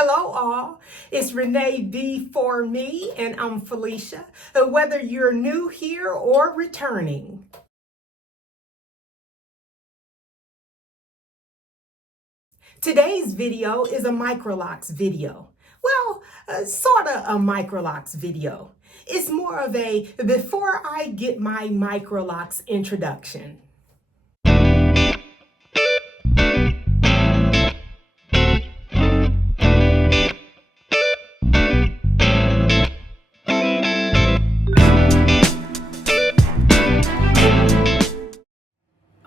Hello all, it's Renee B for me, and I'm Felicia. Whether you're new here or returning. Today's video is a Microlocs video. Well, sort of a Microlocs video. It's more of a before I get my Microlocs introduction.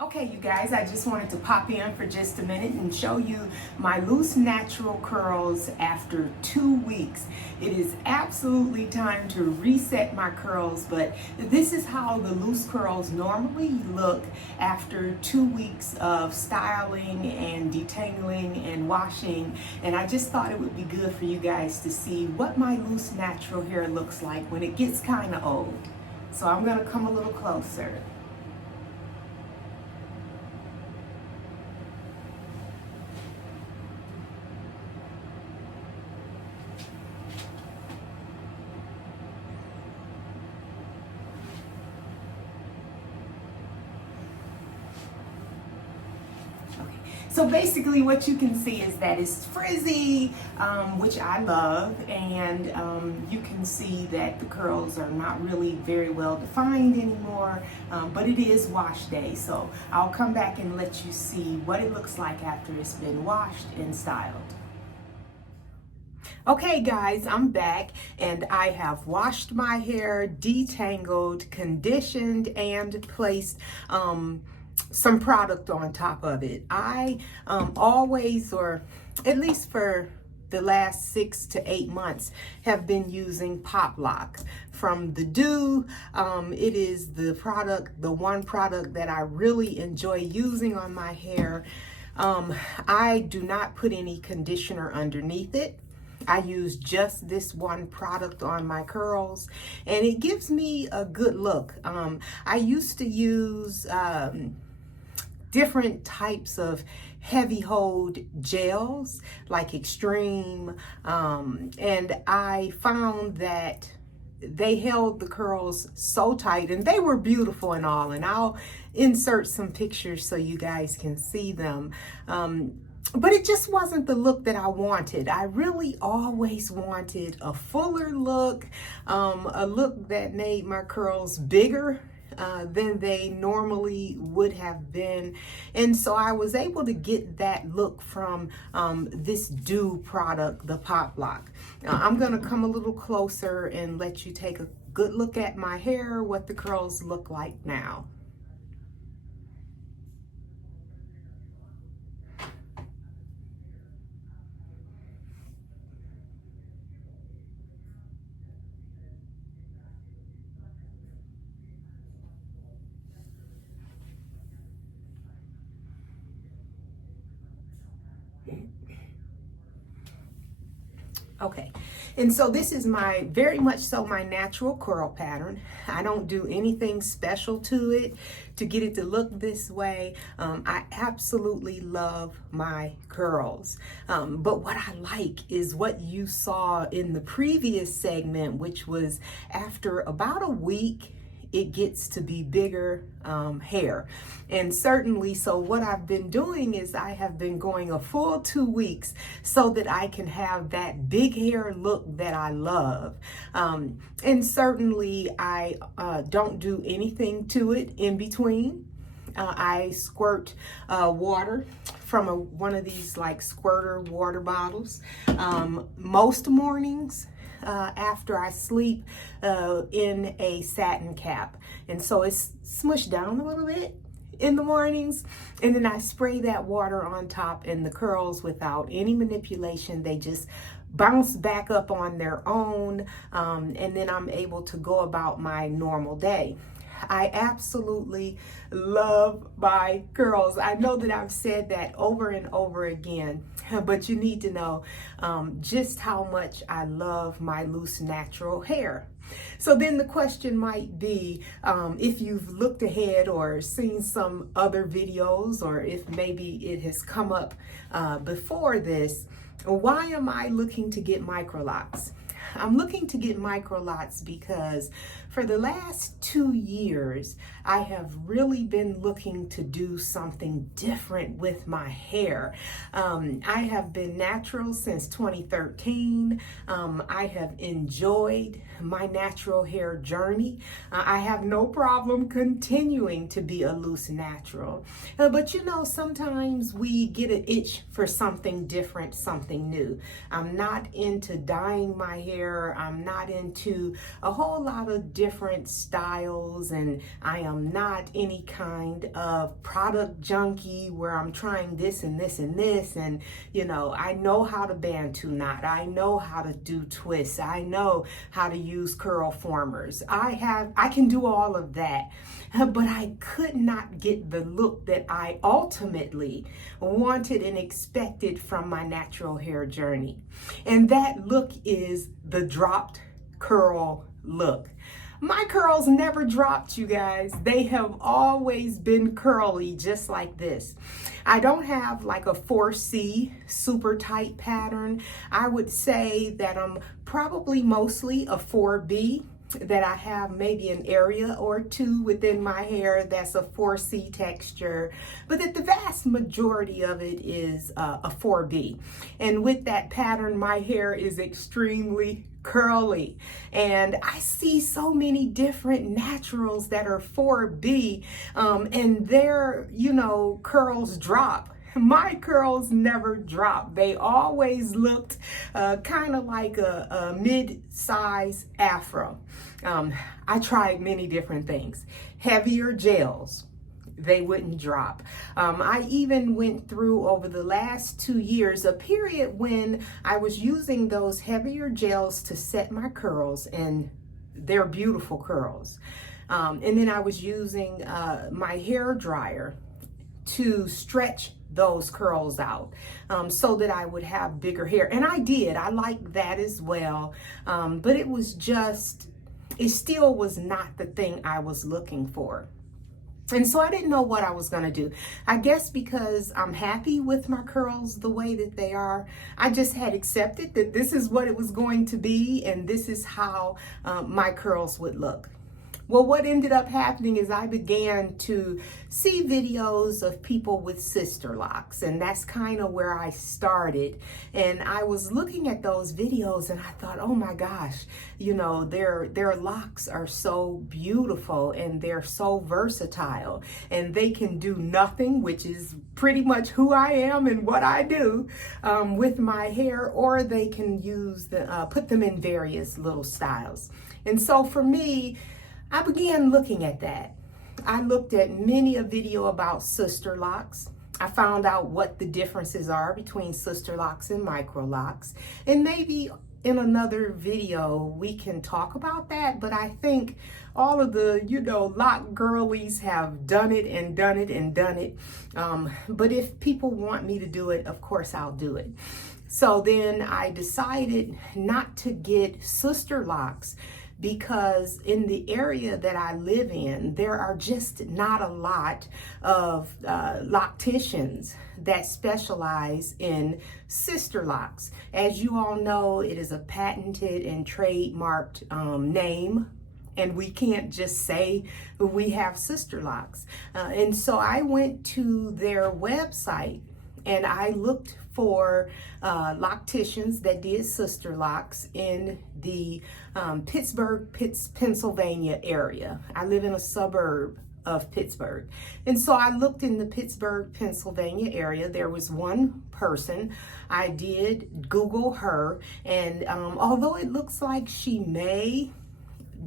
Okay, you guys, I just wanted to pop in for just a minute and show you my loose natural curls after 2 weeks. It is absolutely time to reset my curls, but this is how the loose curls normally look after 2 weeks of styling and detangling and washing. And I just thought it would be good for you guys to see what my loose natural hair looks like when it gets kind of old. So I'm going to come a little closer. So basically what you can see is that it's frizzy, which I love, and you can see that the curls are not really very well defined anymore, but it is wash day, so I'll come back and let you see what it looks like after it's been washed and styled. Okay guys, I'm back and I have washed my hair, detangled, conditioned, and placed some product on top of it. I always, or at least for the last 6 to 8 months, have been using Pop Lock from the Dew. It is the product, the one product that I really enjoy using on my hair. I do not put any conditioner underneath it. I use just this one product on my curls and it gives me a good look. I used to use different types of heavy hold gels like Extreme, and I found that they held the curls so tight and they were beautiful and all, and I'll insert some pictures so you guys can see them. But it just wasn't the look that I wanted. I really always wanted a fuller look, a look that made my curls bigger than they normally would have been. And so I was able to get that look from this Dew product, the Pop Lock. I'm gonna come a little closer and let you take a good look at my hair, what the curls look like now. Okay, and so this is my, very much so my natural curl pattern. I don't do anything special to it to get it to look this way. I absolutely love my curls. But what I like is what you saw in the previous segment, which was after about a week, it gets to be bigger hair. And certainly, so what I've been doing is I have been going a full 2 weeks so that I can have that big hair look that I love. And certainly I don't do anything to it in between. I squirt water from one of these like squirter water bottles most mornings after I sleep in a satin cap. And so it's smushed down a little bit in the mornings, and then I spray that water on top, and the curls, without any manipulation, they just bounce back up on their own, and then I'm able to go about my normal day. I absolutely love my curls. I know that I've said that over and over again, but you need to know just how much I love my loose natural hair. So then the question might be, if you've looked ahead or seen some other videos, or if maybe it has come up before this, Why am I looking to get Microlocs? I'm looking to get Microlocs because for the last 2 years, I have really been looking to do something different with my hair. I have been natural since 2013. I have enjoyed my natural hair journey. I have no problem continuing to be a loose natural. But you know, sometimes we get an itch for something different, something new. I'm not into dyeing my hair. I'm not into a whole lot of different styles, and I am not any kind of product junkie where I'm trying this and this and this. And you know, I know how to bantu knot. I know how to do twists. I know how to use curl formers. I can do all of that, but I could not get the look that I ultimately wanted and expected from my natural hair journey. And that look is the dropped curl look. My curls never dropped, you guys. They have always been curly, just like this. I don't have like a 4C super tight pattern. I would say that I'm probably mostly a 4B, that I have maybe an area or two within my hair that's a 4C texture, but that the vast majority of it is a 4B. And with that pattern, my hair is extremely curly. And I see so many different naturals that are 4B, and their, you know, curls drop. My curls never dropped. They always looked kind of like a mid-size afro. I tried many different things. Heavier gels, they wouldn't drop. I even went through over the last 2 years a period when I was using those heavier gels to set my curls, and they're beautiful curls. And then I was using my hair dryer to stretch those curls out so that I would have bigger hair. And I did. I liked that as well. But it was just, it still was not the thing I was looking for. And so I didn't know what I was going to do. I guess because I'm happy with my curls the way that they are, I just had accepted that this is what it was going to be, and this is how my curls would look. Well, what ended up happening is I began to see videos of people with sister locks, and that's kind of where I started. And I was looking at those videos and I thought, oh my gosh, you know, their locks are so beautiful and they're so versatile, and they can do nothing, which is pretty much who I am and what I do with my hair, or they can use put them in various little styles. And so for me, I began looking at that. I looked at many a video about sister locks. I found out what the differences are between sister locks and Microlocs. And maybe in another video we can talk about that, but I think all of the, you know, lock girlies have done it and done it and done it. But if people want me to do it, of course I'll do it. So then I decided not to get sister locks, because in the area that I live in, there are just not a lot of locticians that specialize in sister locks. As you all know, it is a patented and trademarked name, and we can't just say we have sister locks. And so I went to their website and I looked for locticians that did sister locks in the Pittsburgh, Pennsylvania area. I live in a suburb of Pittsburgh. And so I looked in the Pittsburgh, Pennsylvania area. There was one person. I did Google her, and although it looks like she may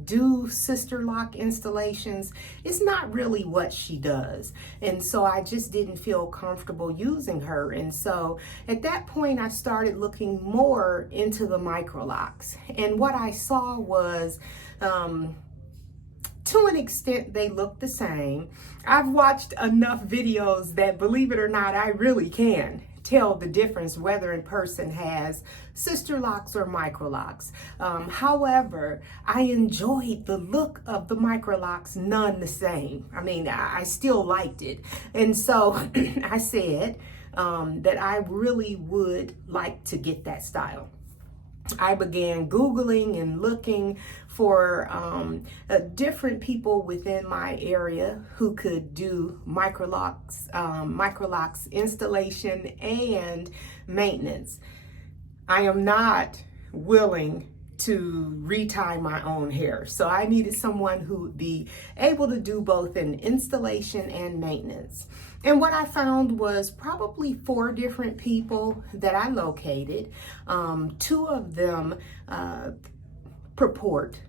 do sister lock installations, it's not really what she does. And so I just didn't feel comfortable using her. And so at that point I started looking more into the Microlocs, and what I saw was to an extent they look the same. I've watched enough videos that, believe it or not, I really can tell the difference whether a person has sister locks or Microlocs. However, I enjoyed the look of the Microlocs none the same. I mean, I still liked it. And so I said, that I really would like to get that style. I began Googling and looking for different people within my area who could do Microlocs installation and maintenance. I am not willing to retie my own hair, so I needed someone who would be able to do both an installation and maintenance. And what I found was probably 4 different people that I located. 2 of them purport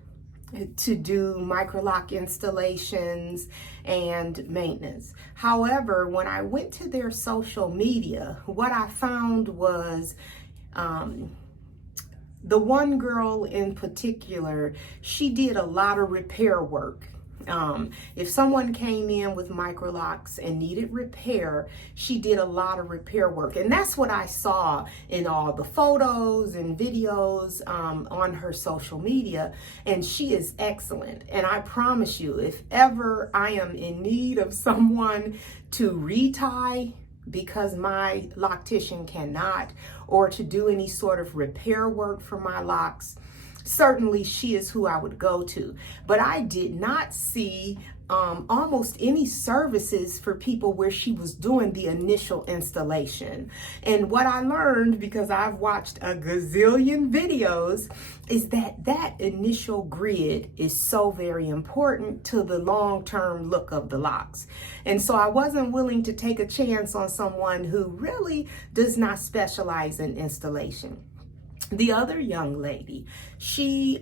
to do microloc installations and maintenance. However, when I went to their social media, what I found was the one girl in particular, she did a lot of repair work. If someone came in with Microlocs and needed repair, she did a lot of repair work. And that's what I saw in all the photos and videos on her social media. And she is excellent. And I promise you, if ever I am in need of someone to retie because my loctician cannot, or to do any sort of repair work for my locks, certainly she is who I would go to. But I did not see almost any services for people where she was doing the initial installation. And what I learned, because I've watched a gazillion videos, is that that initial grid is so very important to the long-term look of the locks. And so I wasn't willing to take a chance on someone who really does not specialize in installation. The other young lady, she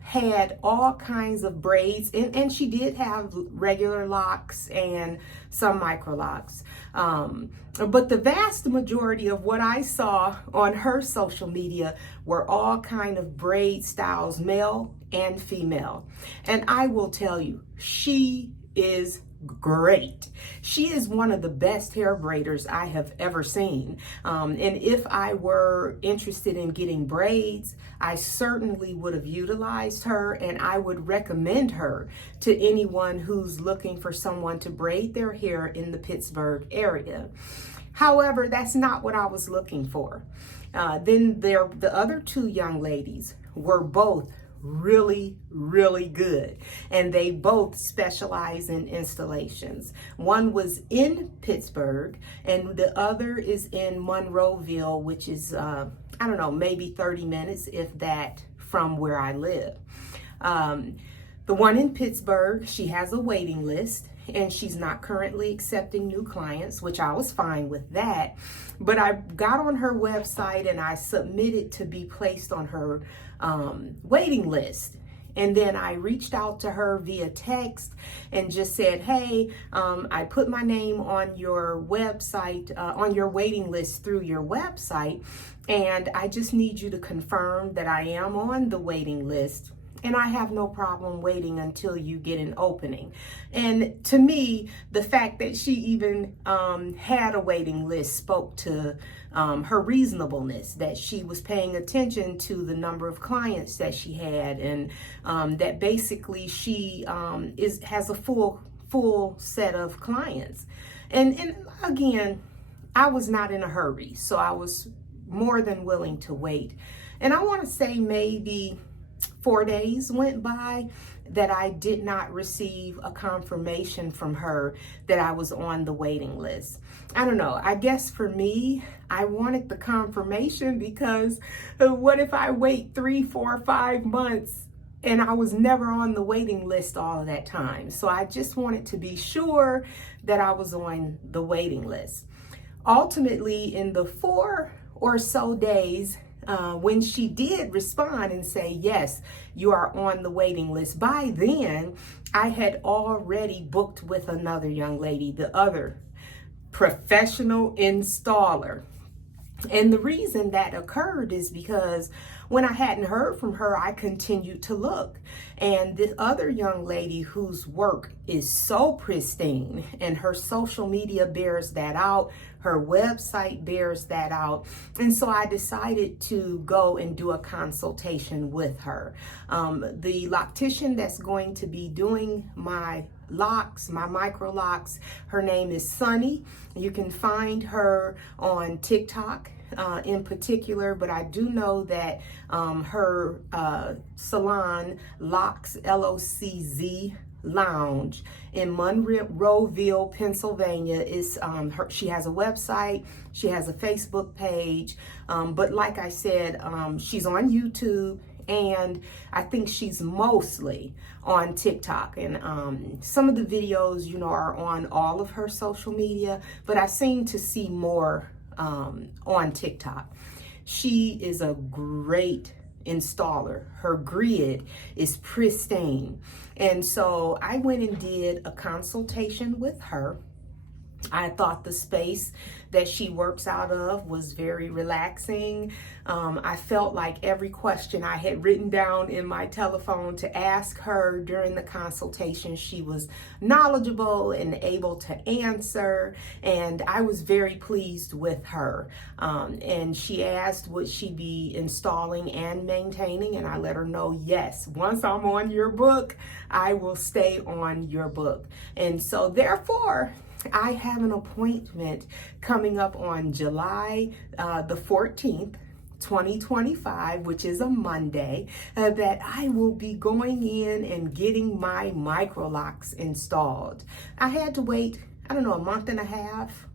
had all kinds of braids, and she did have regular locks and some microlocs. But the vast majority of what I saw on her social media were all kind of braid styles, male and female. And I will tell you, she is great. She is one of the best hair braiders I have ever seen. And if I were interested in getting braids, I certainly would have utilized her, and I would recommend her to anyone who's looking for someone to braid their hair in the Pittsburgh area. However, that's not what I was looking for. Then the other 2 young ladies were both really good, and they both specialize in installations. One was in Pittsburgh and the other is in Monroeville, which is I don't know, maybe 30 minutes, if that, from where I live. The one in Pittsburgh, she has a waiting list, and she's not currently accepting new clients, which I was fine with that. But I got on her website and I submitted to be placed on her waiting list. And then I reached out to her via text and just said, hey, I put my name on your website, on your waiting list through your website, and I just need you to confirm that I am on the waiting list. And I have no problem waiting until you get an opening. And to me, the fact that she even had a waiting list spoke to her reasonableness, that she was paying attention to the number of clients that she had, and that basically she has a full set of clients. And again, I was not in a hurry, so I was more than willing to wait. And I want to say maybe 4 days went by that I did not receive a confirmation from her that I was on the waiting list. I don't know. I guess for me, I wanted the confirmation, because what if I wait 3, 4, 5 months and I was never on the waiting list all of that time? So I just wanted to be sure that I was on the waiting list. Ultimately, in the 4 or so days, when she did respond and say, yes, you are on the waiting list, by then I had already booked with another young lady, the other professional installer. And the reason that occurred is because when I hadn't heard from her, I continued to look. And this other young lady whose work is so pristine, and her social media bears that out, her website bears that out. And so I decided to go and do a consultation with her. The loctician that's going to be doing my locks, my Microlocs. Her name is Sunny. You can find her on TikTok in particular, but I do know that her salon, Locz, Locz Lounge in Monroeville, Pennsylvania is she has a website, she has a Facebook page, but like I said, she's on YouTube, and I think she's mostly on TikTok. And some of the videos, you know, are on all of her social media, but I seem to see more on TikTok. She is a great installer. Her grid is pristine. And so I went and did a consultation with her. I thought the space that she works out of was very relaxing. I felt like every question I had written down in my telephone to ask her during the consultation, she was knowledgeable and able to answer. And I was very pleased with her. And she asked, would she be installing and maintaining? And I let her know, yes, once I'm on your book, I will stay on your book. And so therefore, I have an appointment coming up on July the 14th, 2025, which is a Monday, that I will be going in and getting my Microlocs installed. I had to wait, I don't know, a month and a half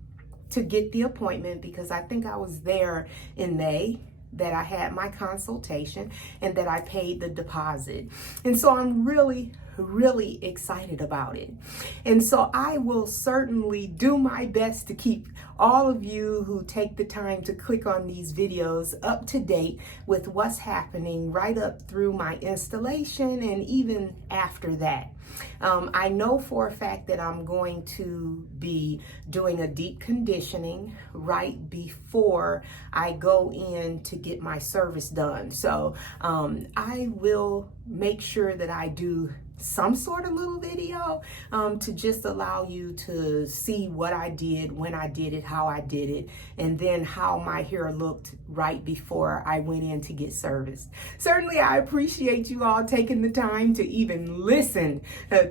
to get the appointment because I think I was there in May that I had my consultation and that I paid the deposit. And so I'm really excited about it. And so I will certainly do my best to keep all of you who take the time to click on these videos up to date with what's happening right up through my installation and even after that. I know for a fact that I'm going to be doing a deep conditioning right before I go in to get my service done. So I will make sure that I do some sort of little video to just allow you to see what I did, when I did it, how I did it, and then how my hair looked right before I went in to get serviced. Certainly, I appreciate you all taking the time to even listen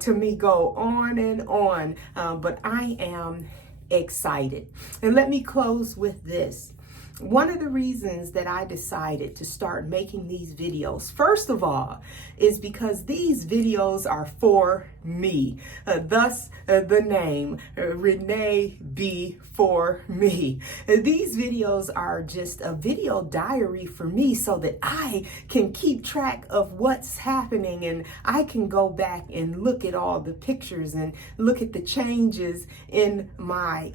to me go on and on, but I am excited. And let me close with this. One of the reasons that I decided to start making these videos, first of all, is because these videos are for me. Thus, the name, Renee B. For Me. These videos are just a video diary for me so that I can keep track of what's happening, and I can go back and look at all the pictures and look at the changes in my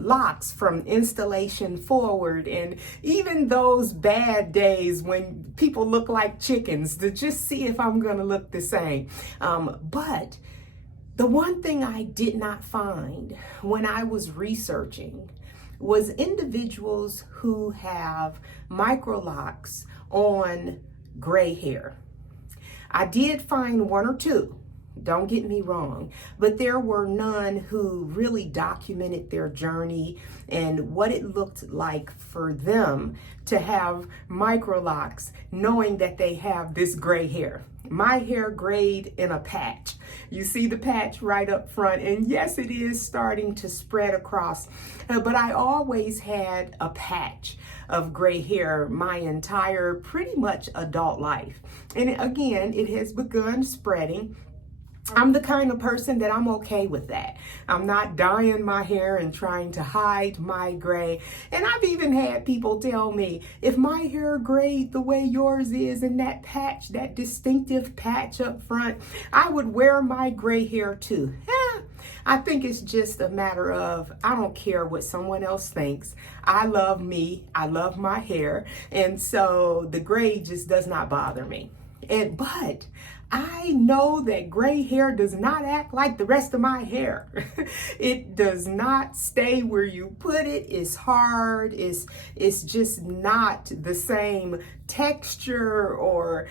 locks from installation forward, and even those bad days when people look like chickens, to just see if I'm going to look the same. But the one thing I did not find when I was researching was individuals who have Microlocs on gray hair. I did find one or two, don't get me wrong, but there were none who really documented their journey and what it looked like for them to have Microlocs, knowing that they have this gray hair. My hair grayed in a patch. You see the patch right up front, and yes, it is starting to spread across, but I always had a patch of gray hair my entire pretty much adult life. And again, it has begun spreading. I'm the kind of person that I'm okay with that. I'm not dyeing my hair and trying to hide my gray. And I've even had people tell me, if my hair grayed the way yours is and that patch, that distinctive patch up front, I would wear my gray hair too. I think it's just a matter of, I don't care what someone else thinks. I love me. I love my hair. And so the gray just does not bother me. But I know that gray hair does not act like the rest of my hair. It does not stay where you put it. It's hard. It's just not the same texture, or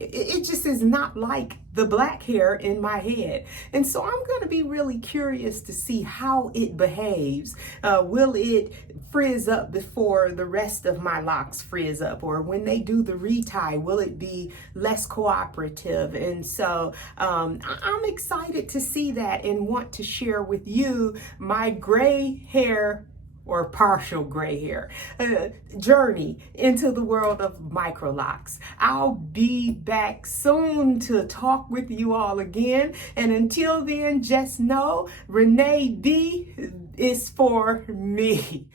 it just is not like the black hair in my head. And so I'm going to be really curious to see how it behaves. Will it frizz up before the rest of my locks frizz up? Or when they do the retie, will it be less cooperative? operative. And so I'm excited to see that and want to share with you my gray hair or partial gray hair journey into the world of Microlocs. I'll be back soon to talk with you all again. And until then, just know Renee D is for me.